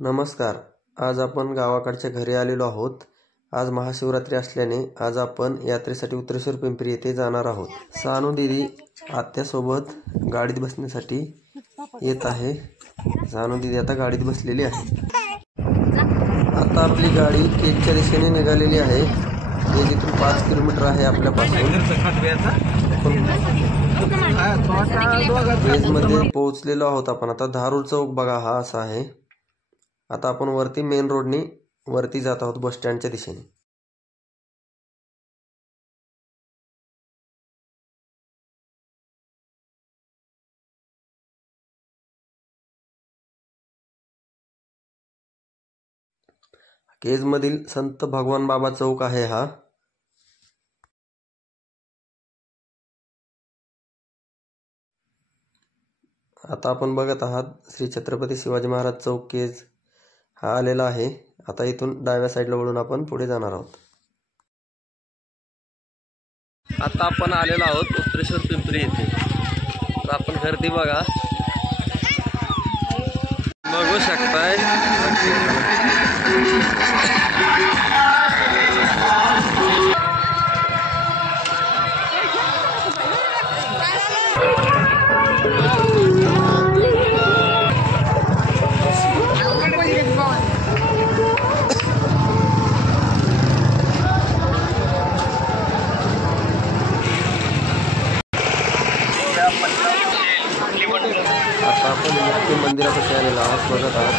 नमस्कार. आज आपण गावाकडच्या घरी आलेलो आहोत. आज महाशिवरात्री असल्याने आज आपण यात्रेसाठी उत्रेश्वर पिंपरी येथे जाणार आहोत. सानू दीदी आत्यासोबत गाडीत बसण्यासाठी येत आहे. सानू दीदी आता गाडीत बसलेली आहे. आता आपली गाडी केजच्या दिशेने निघालेली आहे. केज इथून 5 किलोमीटर आहे आपल्यापासून. केजमध्ये पोहोचलेलो आहोत आपण. आता धारूर चौक बघा हा असा आहे. आता आपण वरती मेन रोडनी वरती जात आहोत बस स्टँडच्या दिशेने. केज मधील संत भगवान बाबा चौक आहे हा. आता आपण बघत आहात श्री छत्रपती शिवाजी महाराज चौक केज हा आलेला आहे. आता इथून डाव्या साईडला वळून आपण पुढे जाणार आहोत. आता आपण आलेलो आहोत उत्रेश्वर पिंपरी येथे. तर आपण गर्दी बघा बघू शकताय. आता आपण मुख्य मंदिरापाशी आलेलो आहोत. बघत आहात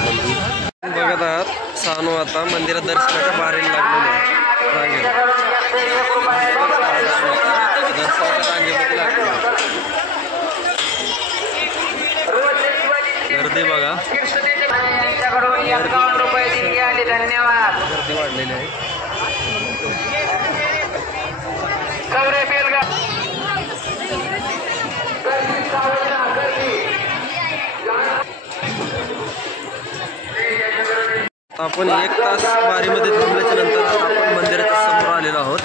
मंदिर बघत आहात. सानू आता मंदिरात दर्शनाच्या बाहेर लागलेले आहे. गर्दी बघा. गर्दी वाढलेली आहे. आपण 1 तास वारीमध्ये थांबल्याच्या नंतर आता आपण मंदिराच्या समोर आलेलो आहोत.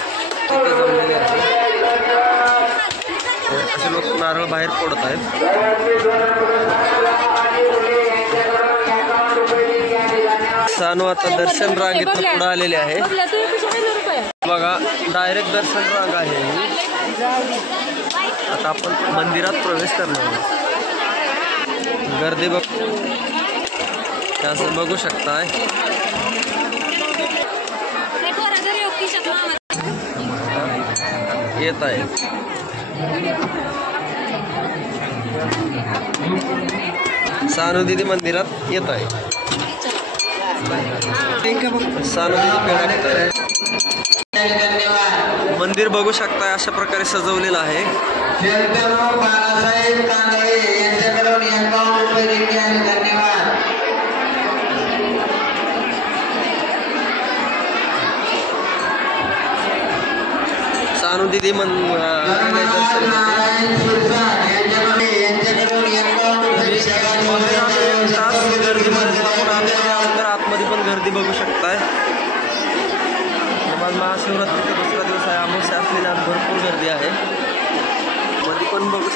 तिथे जमलेले आहे असे लोक नारळ बाहेर फोडत आहेत. सानू आता दर्शन रांगेत पुढे आलेले आहे. बघा डायरेक्ट दर्शन रांग आहे. आता आपण मंदिरात प्रवेश करणार आहोत. गर्दी बघ असं बघू शकताय. येत आहे. सानू दीदी मंदिरात येत आहे. सानू दीदी पेढा. मंदिर बघू शकताय अशा प्रकारे सजवलेलं आहे. सानू दीदी आतमध्ये पण गर्दी बघू शकताय. महाशिवरात्रीचा दुसरा दिवस आहे. अमावस्या असलेल्या आज भरपूर गर्दी आहे. मध्ये पण बघू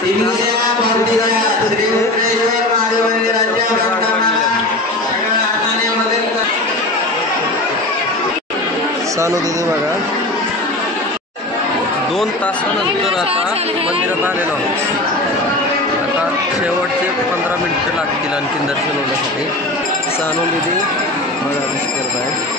सानू दीदी बघा 2 तासानंतर आता मंदिरात आलेलो आहोत. आता शेवटचे 15 मिनिटं लागतील आणखीन दर्शन होण्यासाठी. सानू दीदी बघा कशी करत आहे.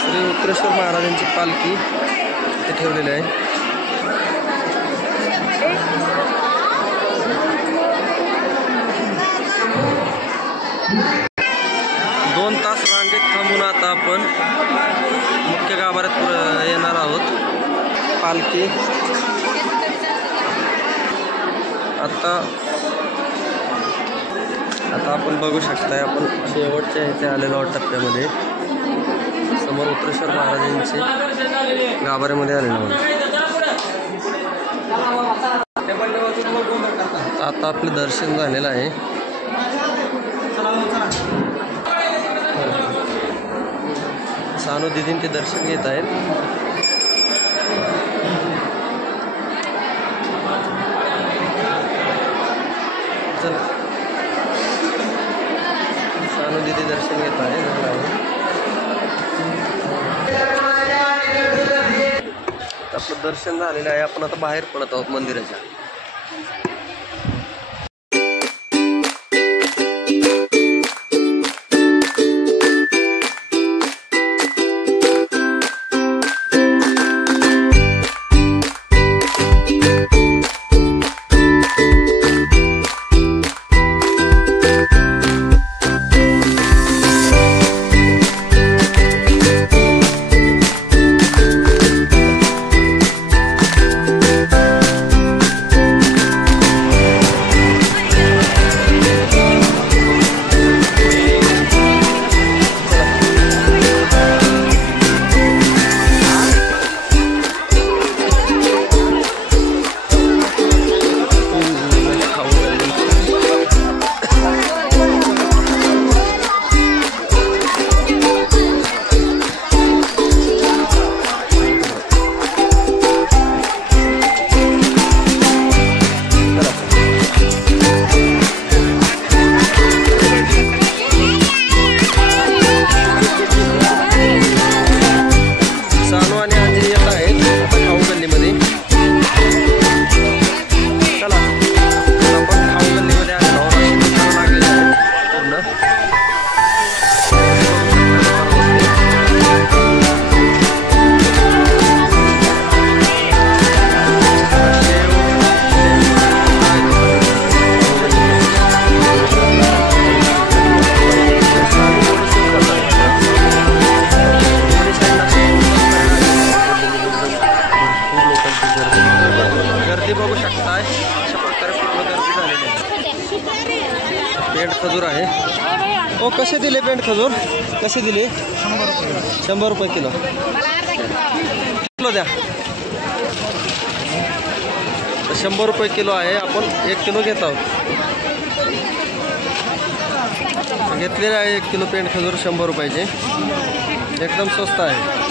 श्री उत्रेश्वर महाराजांची पालखी इथे ठेवलेली आहे. दोन तास रांगेत थांबून आता आपण मुख्य गाभाऱ्यात येणार आहोत. पालखी आता आपण बघू शकताय. आपण शेवटच्या इथे आलेलो आहोत टप्प्यामध्ये. समोर उत्रेश्वर महाराजांचे गाभाऱ्यामध्ये आलेलो आहोत. आता आपलं दर्शन झालेलं आहे. सानू दीदींचे दर्शन घेत आहेत. आपलं दर्शन झालेलं आहे. आपण आता बाहेर पडत आहोत मंदिराच्या. पेंट खजूर आहे. ओ कसे दिले पेंट खजूर? कसे दिले? 100 रुपये किलो. किलो द्या. 100 रुपये किलो आहे. आपण 1 किलो घेत आहोत. घेतलेले आहे 1 किलो पेंट खजूर 100 रुपयाचे. एकदम स्वस्त आहे.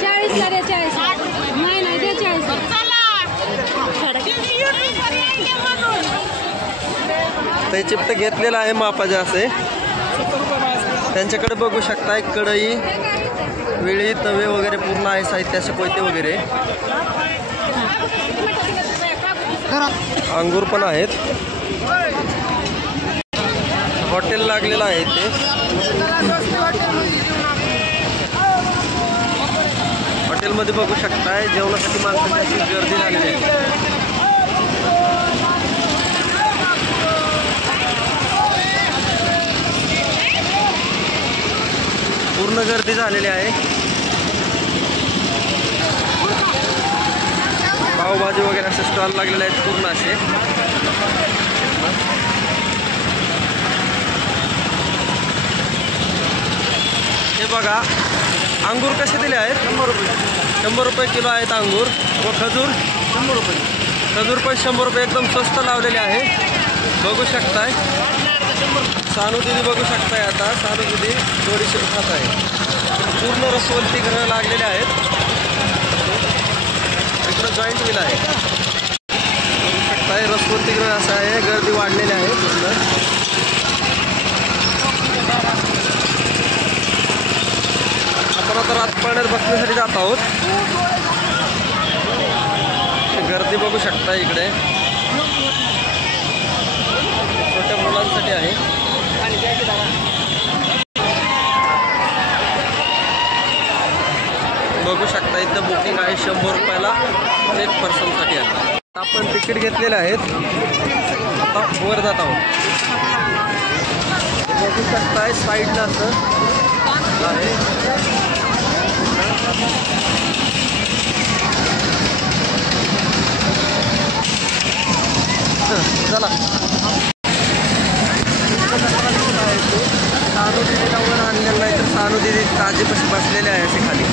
40 ते चिप्ट घेतलेला आहे मापाचे असे. त्यांच्याकडे बघू शकता कढई, वेळी, तवे वगैरे पूर्ण आहे साहित्य, असे कोयते वगैरे. अंगूर पण आहेत. हॉटेल लागलेलं आहे ते. हॉटेलमध्ये बघू शकताय जेवणासाठी माणसांची गर्दी झालेली आहे. पूर्ण गर्दी झालेली आहे. पावभाजी वगैरे असे स्टॉल लागलेले आहेत पूर्ण असे. हे बघा अंगूर कसे दिले आहेत? 100 रुपये. 100 रुपये किलो आहेत अंगूर. व खजूर 100 रुपये. खजूर पण 100 रुपये. एकदम स्वस्त लावलेले आहे. बघू शकताय. सानू दिदी बघू शकताय. आता सानू दिदी थोडीशी खात आहे. पूर्ण रसवंती घरं लागलेले आहेत. इकडं जॉईंट व्हील आहे. बघू शकताय रसवंती गृह असं आहे. गर्दी वाढलेली आहे पूर्ण. आपण आता रात पाण्यात बसण्यासाठी जात आहोत. गर्दी बघू शकता इकडे. छोट्या मुलांसाठी आहे. बघू शकता इथं बुकिंग आहे 100 रुपयाला 1 पर्सनसाठी आहे. आपण तिकीट घेतलेले आहेत. आता वर जात आहोत. बघू शकताय साईडला असं आहे. चला सानू दिदीला वर आणलेलं नाही तर सानू दिदी ताजीपाशी बसलेले आहे असे खाली.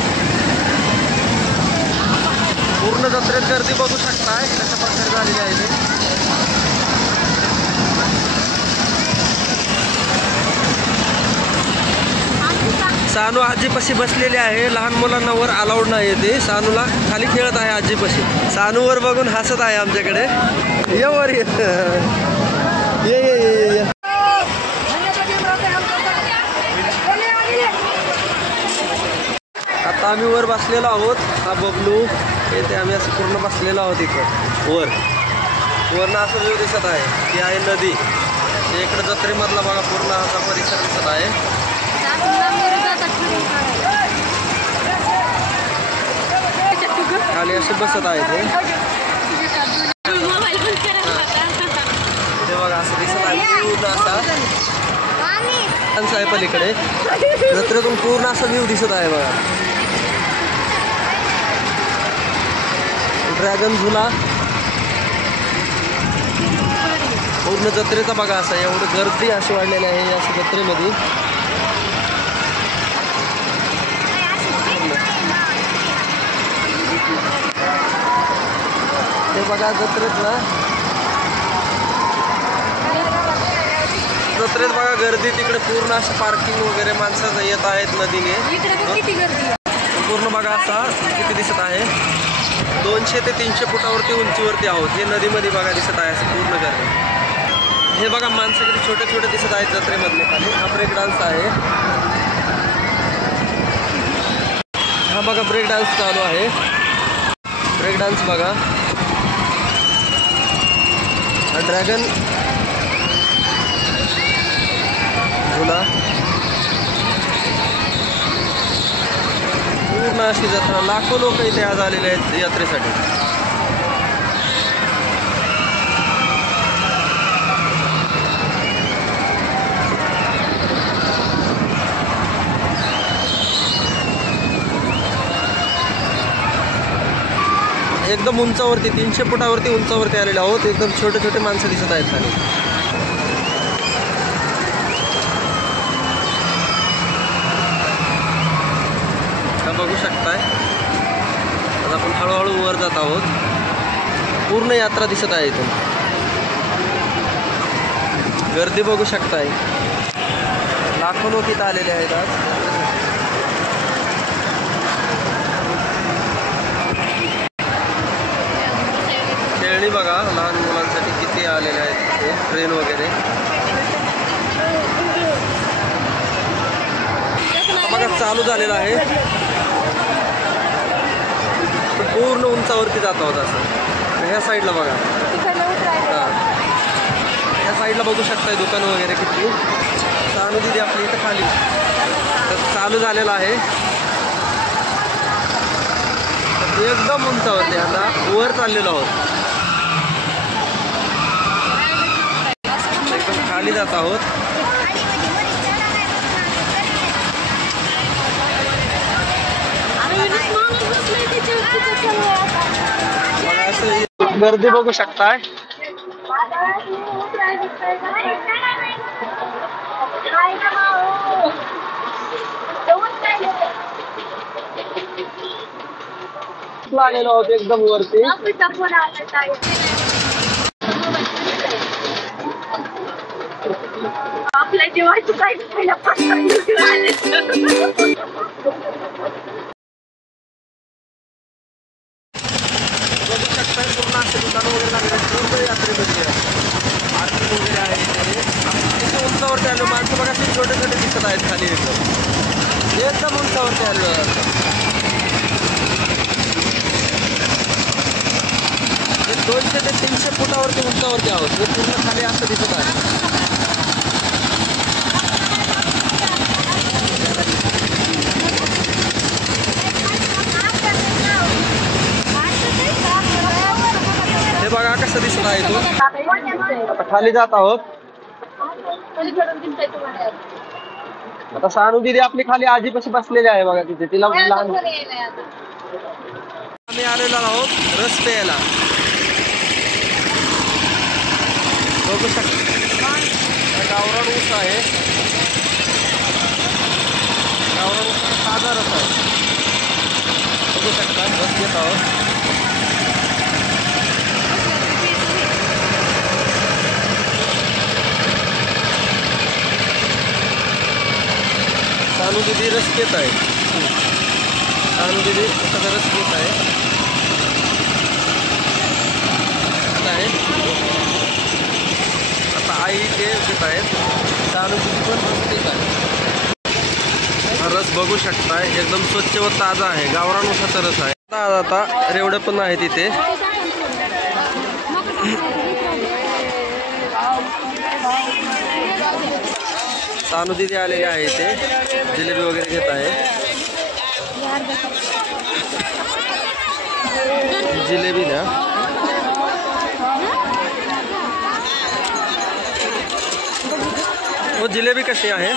पूर्ण जत्रेत गर्दी बघू शकताय कशा प्रकारे झालेली आहे ते. सानू आजीपाशी बसलेली आहे. लहान मुलांना वर अलाउड नाही ते. सानूला खाली खेळत आहे आजीपाशी. सानूवर बघून हसत आहे आमच्याकडे. ये वर ये ये ये ये. आता आम्ही वर बसलेलो आहोत. हा बबलू येथे आम्ही असं पूर्ण बसलेलो आहोत. इकडं वरनं असं व्ह्यू दिसत आहे. ही आहे नदी. इकडं जत्रेमधला बघा पूर्ण असा परिसर दिसत आहे. खाली असे बसत आहे ते बघा असं दिसत आहे. पूर्ण असा आहे पलीकडे जत्रेतून पूर्ण असा व्ह्यू दिसत आहे बघा. ड्रॅगन झुला पूर्ण जत्रेचा बघा असा एवढं गर्दी अशी वाढलेली आहे या जत्रेमध्ये. ते बघा जत्रेत बघा गर्दी तिकडे पूर्ण असं पार्किंग वगैरे माणसं येत आहेत नदीने. पूर्ण बघा असा किती दिसत आहे. 200 ते 300 फुटावरती उंचीवरती आहोत. हे नदीमध्ये बघा दिसत आहे असं पूर्ण गर्दी. हे बघा माणसं किती छोटे छोटे दिसत आहेत जत्रेमधले. खाली हा ब्रेक डान्स आहे. हा बघा ब्रेक डान्स चालू आहे. ब्रेक डान्स बघा. हा ड्रॅगन झुला पूर्ण अशी जत्रा. लाखो लोक इथे आज आलेले आहेत यात्रेसाठी. एकदम उंचावरती 300 फुटावरती उंचावरती आलेले आहोत. एकदम छोटे छोटे माणसं दिसत आहेत खाली. बघू शकताय. आता आपण हळूहळू वर जात आहोत. पूर्ण यात्रा दिसत आहे इथून. गर्दी बघू शकताय. लाखो लोक इथं आलेले आहेत आज. खेळणी बघा लहान मुलांसाठी किती आलेले आहेत ते. ट्रेन वगैरे बघा चालू झालेला आहे. पूर्ण उंचावरती जात आहोत असं. ह्या साईडला बघा. हां ह्या साईडला बघू शकताय दुकानं वगैरे किती. सानू दिदी आपली इथं खाली तर चालू झालेला आहे. एकदम उंचावरती आता वर चाललेलो आहोत. एकदम खाली जात आहोत. गर्दी बघू शकताय. आलेलो आहोत एकदम वरती. आपल्या जेवायचं काय बघू शकताय. पूर्ण असे दुकान वगैरे लागले पूर्ण यात्रेमध्ये आरती वगैरे आहे. तिथे उंचावरती आलो. माणसं बघा असे छोटे छोटे दिसत आहेत खाली. एकदम उंचावरती आलो. 200 ते 300 फुटावरती उंचावरती आहोत. हे पूर्ण खाली असं दिसत आहे. हे बघा कसं दिसत आहे इथून. आता खाली जात आहोत. आता सानू दिदी आपली खाली आजीपाशी बसलेली आहे बघा तिथे. तिला लहान आम्ही आलेलो आहोत रस प्यायला. बघू शकता गावरान ऊस आहे. गावरान ऊस ताजा रस आहे. बघू शकता रस घेत आहोत. सानू दीदी रस घेत आहे. सानू दीदी सगळं रस घेत आहे. आता आई ते घेत आहेत. सानू दीदी पण रस घेत आहे. रस बघू शकताय, एकदम स्वच्छ व ताजा आहे, गावरान ऊसाचा रस आहे. आता रेवडे पण आहेत इथे. सानू दीदी आलेले आहे इथे, जिलेबी वगैरे घेत आहे. जिलेबी ना वो जिलेबी कशी आहे?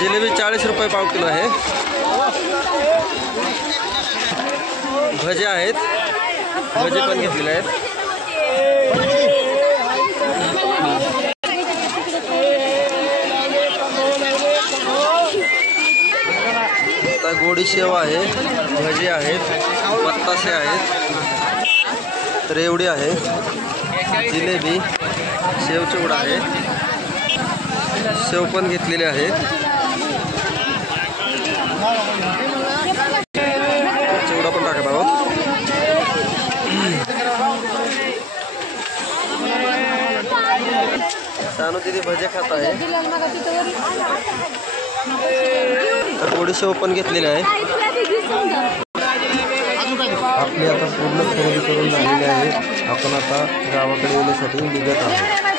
जिलेबी 40 रुपये पाव किलो आहे. भजे आहेत, भजे पण घेतलेले आहेत. आता गोडी शेव आहे, भजे आहेत, बत्तासे आहेत, रेवडी आहे, जिलेबी, शेव चिवडा आहे, शेव पण घेतलेले आहेत. चिवडा पण टाकत आहोत. सानू दीदी भजे खात आहे. गोडी शेव पण घेतलेले आहे. आपली आता पूर्ण खरेदी करून झालेली आहे. आपण आता गावाकडे येण्यासाठी निघत आहोत.